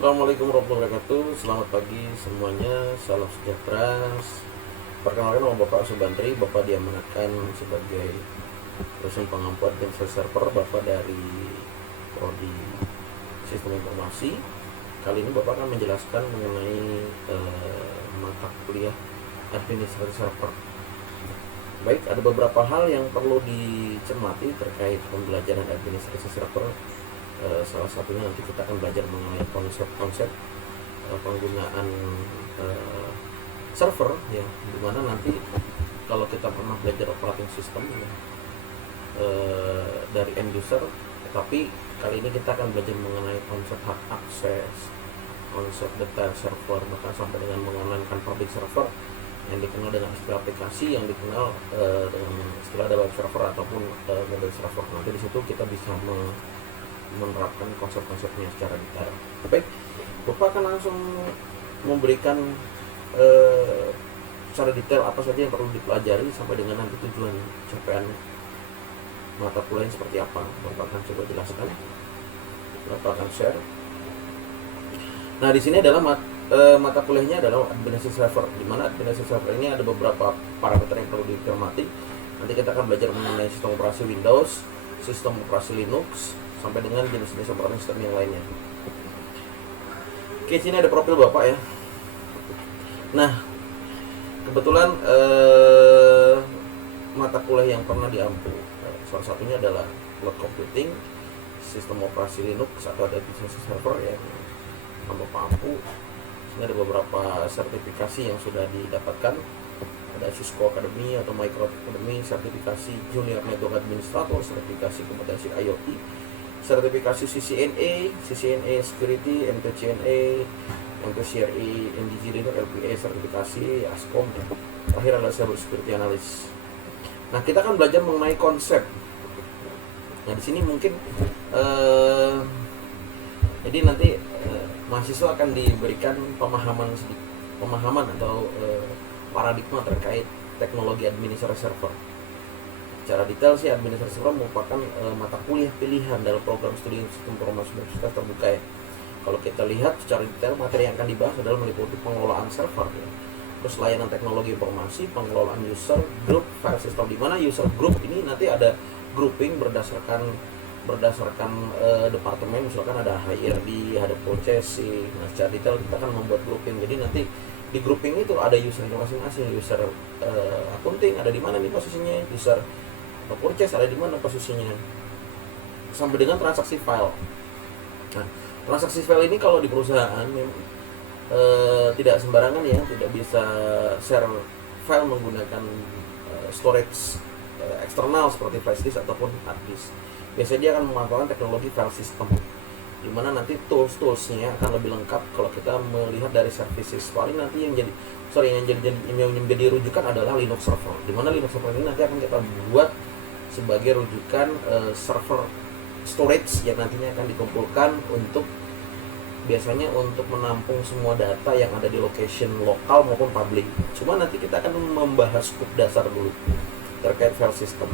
Assalamualaikum warahmatullahi wabarakatuh. Selamat pagi semuanya. Salam sejahtera. Perkenalkan, nama Bapak Subandri. Bapak diamanatkan sebagai dosen pengampu administrasi server Bapak dari Prodi Sistem Informasi. Kali ini Bapak akan menjelaskan mengenai mata kuliah administrasi server. Baik, ada beberapa hal yang perlu dicermati terkait pembelajaran administrasi server. Salah satunya nanti kita akan belajar mengenai konsep-konsep penggunaan server, ya, dimana nanti kalau kita pernah belajar operating system dari end user, tapi kali ini kita akan belajar mengenai konsep hak akses, konsep detail server, bahkan sampai dengan mengamankan public server yang dikenal dengan istilah aplikasi, yang dikenal dengan istilah web server ataupun mobile server. Nanti di situ kita bisa menerapkan konsep-konsepnya secara detail. Baik, Bapak akan langsung memberikan secara detail apa saja yang perlu dipelajari sampai dengan nanti tujuan capaian mata kuliah seperti apa. Bapak akan coba jelaskan. Bapak akan share. Nah, di sini adalah mata kuliahnya adalah administrasi server, di mana administrasi server ini ada beberapa parameter yang perlu dicermati. Nanti kita akan belajar mengenai sistem operasi Windows, sistem operasi Linux, sampai dengan jenis-jenis operating system yang lainnya. Oke, sini ada profil Bapak ya. Nah, kebetulan mata kuliah yang pernah diampu, salah satunya adalah cloud computing, sistem operasi Linux atau administrasi server yang Bapak ampu. Sini ada beberapa sertifikasi yang sudah didapatkan. Ada Cisco Academy atau Microsoft Academy, sertifikasi Junior Network Administrator, sertifikasi kompetensi IoT, sertifikasi CCNA, CCNA Security, MTCNA, MTCRE, NDG Linux, LPA, sertifikasi ASCOM. Terakhir adalah Cyber Security Analyst. Nah, kita akan belajar mengenai konsep. Nah, di sini mungkin jadi nanti mahasiswa akan diberikan pemahaman atau paradigma terkait teknologi administrasi server. Secara detail sih, administrasi server merupakan mata kuliah pilihan dalam program studi sistem informasi universitas terbuka ya. Kalau kita lihat secara detail, materi yang akan dibahas adalah meliputi pengelolaan server ya. Terus layanan teknologi informasi, pengelolaan user group file system, di mana user group ini nanti ada grouping berdasarkan departemen, misalkan ada HRD, ada purchasing. Nah, secara detail kita akan membuat grouping. Jadi nanti di grouping itu ada usernya masing-masing. User accounting ada di mana nih posisinya, user purchase ada di mana posisinya, sampai dengan transaksi file. Nah, transaksi file ini kalau di perusahaan tidak sembarangan ya, tidak bisa share file menggunakan storage eksternal seperti flash disk ataupun hard disk. Biasanya dia akan memanfaatkan teknologi file system, di mana nanti toolsnya akan lebih lengkap kalau kita melihat dari services. Paling nanti yang menjadi rujukan adalah Linux server, di mana Linux server ini nanti akan kita buat sebagai rujukan server storage yang nantinya akan dikumpulkan biasanya untuk menampung semua data yang ada di location lokal maupun public. Cuma nanti kita akan membahas scope dasar dulu terkait file system.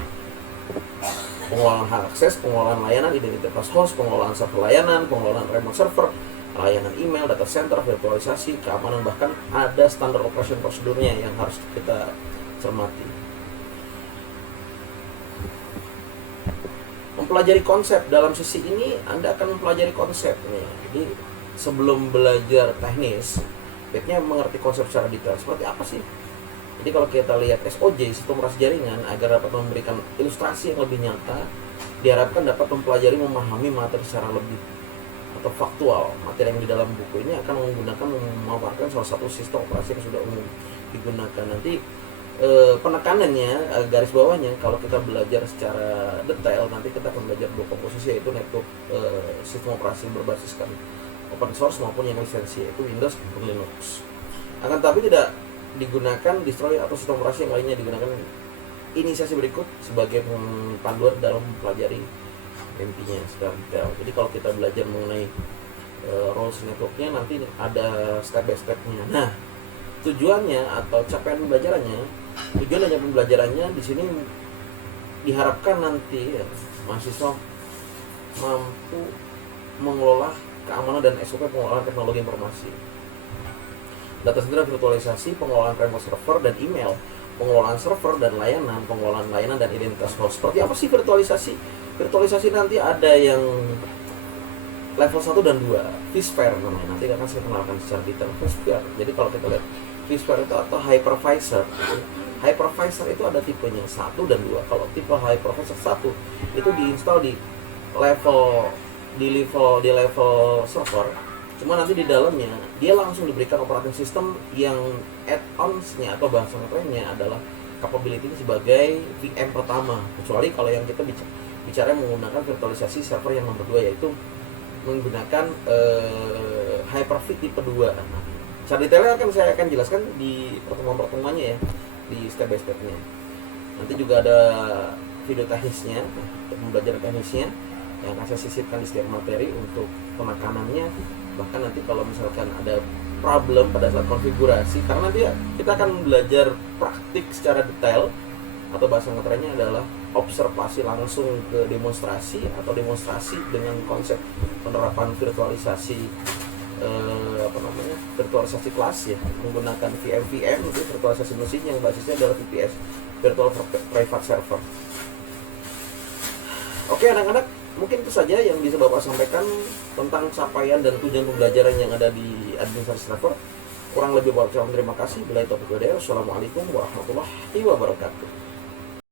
Pengelolaan hak akses, pengelolaan layanan, identitas host, pengelolaan server layanan, pengelolaan remote server, layanan email, data center, virtualisasi, keamanan, bahkan ada standar operation prosedurnya yang harus kita cermati. Mempelajari konsep, dalam sisi ini Anda akan mempelajari konsep nih. Jadi sebelum belajar teknis, baiknya mengerti konsep secara detail. Seperti apa sih? Jadi kalau kita lihat SOJ, sistem operasi jaringan, agar dapat memberikan ilustrasi yang lebih nyata, diharapkan dapat mempelajari memahami materi secara lebih atau faktual. Materi yang di dalam buku ini akan memaparkan salah satu sistem operasi yang sudah umum digunakan. Nanti penekanannya, garis bawahnya, kalau kita belajar secara detail, nanti kita akan belajar dua komposisi, yaitu network sistem operasi berbasiskan open source maupun yang lisensi, yaitu Windows maupun Linux. Akan tapi tidak digunakan destroy atau sistem operasi yang lainnya. Digunakan inisiasi berikut sebagai panduan dalam mempelajari intinya secara detail. Jadi kalau kita belajar mengenai rules networknya, nanti ada step by stepnya. Nah, tujuannya atau capaian pembelajarannya di sini diharapkan nanti ya, mahasiswa mampu mengelola keamanan dan SOP pengelolaan teknologi informasi. Data center virtualisasi, pengelolaan remote server dan email, pengelolaan server dan layanan, pengelolaan layanan dan identitas host. Seperti apa sih virtualisasi? Virtualisasi nanti ada yang level 1 dan 2, vSphere namanya. Nanti akan saya kenalkan secara detail vSphere. Jadi kalau kita lihat vSphere itu atau hypervisor. Hypervisor itu ada tipenya 1 dan 2. Kalau tipe hypervisor 1 itu diinstal di level server. Cuma nanti di dalamnya dia langsung diberikan operating system yang add-ons-nya atau bahasa ngetrennya adalah capability sebagai VM pertama. Kecuali kalau yang kita bicara menggunakan virtualisasi server yang nomor 2, yaitu menggunakan Hyper-V tipe 2. Nah, secara detailnya saya akan jelaskan di pertemuan-pertemuannya ya, di step by step-nya. Nanti juga ada video teknisnya, pembelajaran teknisnya yang akan saya sisipkan di setiap materi untuk penekanannya. Bahkan nanti kalau misalkan ada problem pada saat konfigurasi, karena nanti kita akan belajar praktik secara detail, atau bahasa ngetrennya adalah observasi langsung ke demonstrasi atau demonstrasi dengan konsep penerapan virtualisasi virtualisasi kelas ya, menggunakan VM itu virtualisasi mesin yang basisnya adalah VPS, Virtual Private Server. Oke anak-anak, mungkin itu saja yang bisa Bapak sampaikan tentang capaian dan tujuan pembelajaran yang ada di administrasi server. Kurang lebih Bapak ucapkan terima kasih. Bila itu Assalamualaikum warahmatullahi wabarakatuh.